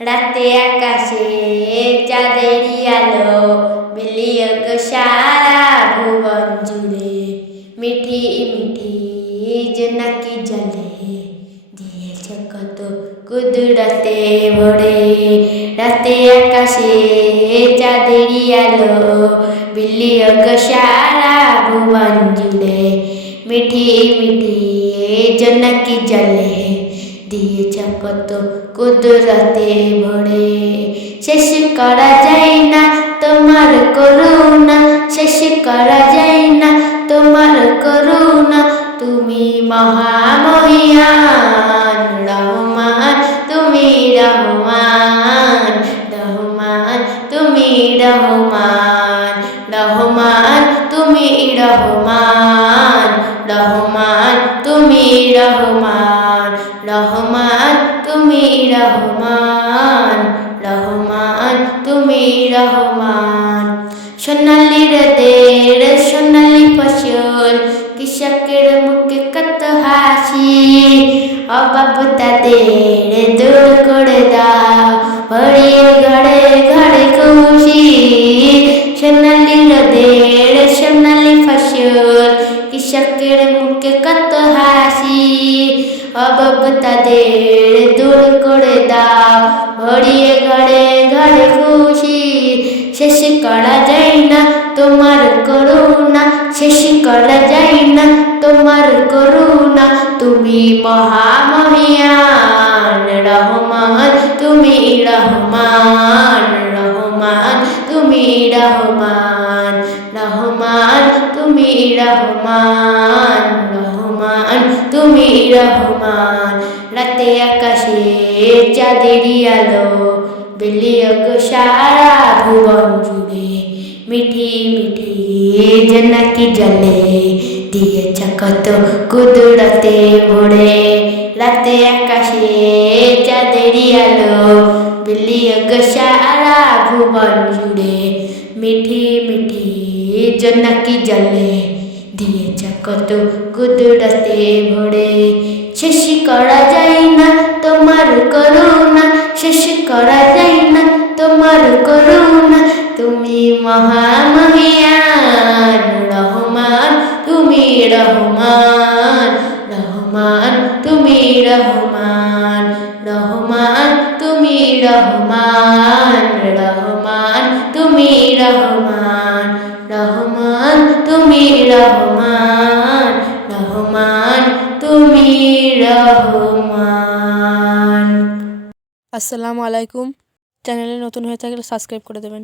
রাতে আকাশে চাঁদেরই আলো মিলিয়ে সারা ভুবন জুড়ে। মিঠি মিঠি জোনাকি জলে দিয়েছে কত কুদরতে ভরে। রাতে আকাশে চাঁদেরই আলো বিলিয়ে সারা ভুবন জুড়ে। মিঠি মিঠি জোনাকি জলে দিয়েছ কত কুদরতে ভরে। শেষ করা যায় না তোমার করুণা, শেষ করা যায় না তোমার করুণা। তুমি মহামহিয়ান, রহমান, তুমি রহমান রহমান, তুমি রহমান রহমান, তুমি রহমান রহমান, তুমি রহমান। রহমান, তুমি রহমান রহমান, তুমি রহমান। সোনালি রদের সোনালি ফসল, কৃষকের মুখে কত হাসি অবাব তাদের দূর করে দাও। অভাব তাদের দূর করে দাও ভরিয়ে ঘরে ঘরে খুশি শেষ করা যায় না তোমার করুণা শেষ করা যায় না তোমার করুণা তুমি মহামহিয়ান রহমান তুমি রহমান রহমান তুমি রহমান রহমান তুমি রহমান রহমান, তুমি রহমান। রাতে আকাশে চাঁদেরই আলো বিলিয়ে গো সারা ভুবন জুড়ে। মিঠি মিঠি জনাকি জলে দিয়েছ কত কুদরতে ভরে। রাতে আকাশে চাঁদেরই আলো বিলিয়ে গো সারা ভুবন জুড়ে। মিঠি মিঠি জনাকি জলে দিয়েছ কত কুদরতে ভরে। শেষ করা যায় না তোমার করুণা, শেষ করা যায় না তোমার করুণা। তুমি মহামহিয়ান, রহমান, তুমি রহমান রহমান, তুমি রহমান রহমান, তুমি রহমান রহমান, তুমি রহমান রহমান, তুমি রহমান। আসসালামু আলাইকুম। চ্যানেলে নতুন হয়ে থাকলে সাবস্ক্রাইব করে দেবেন।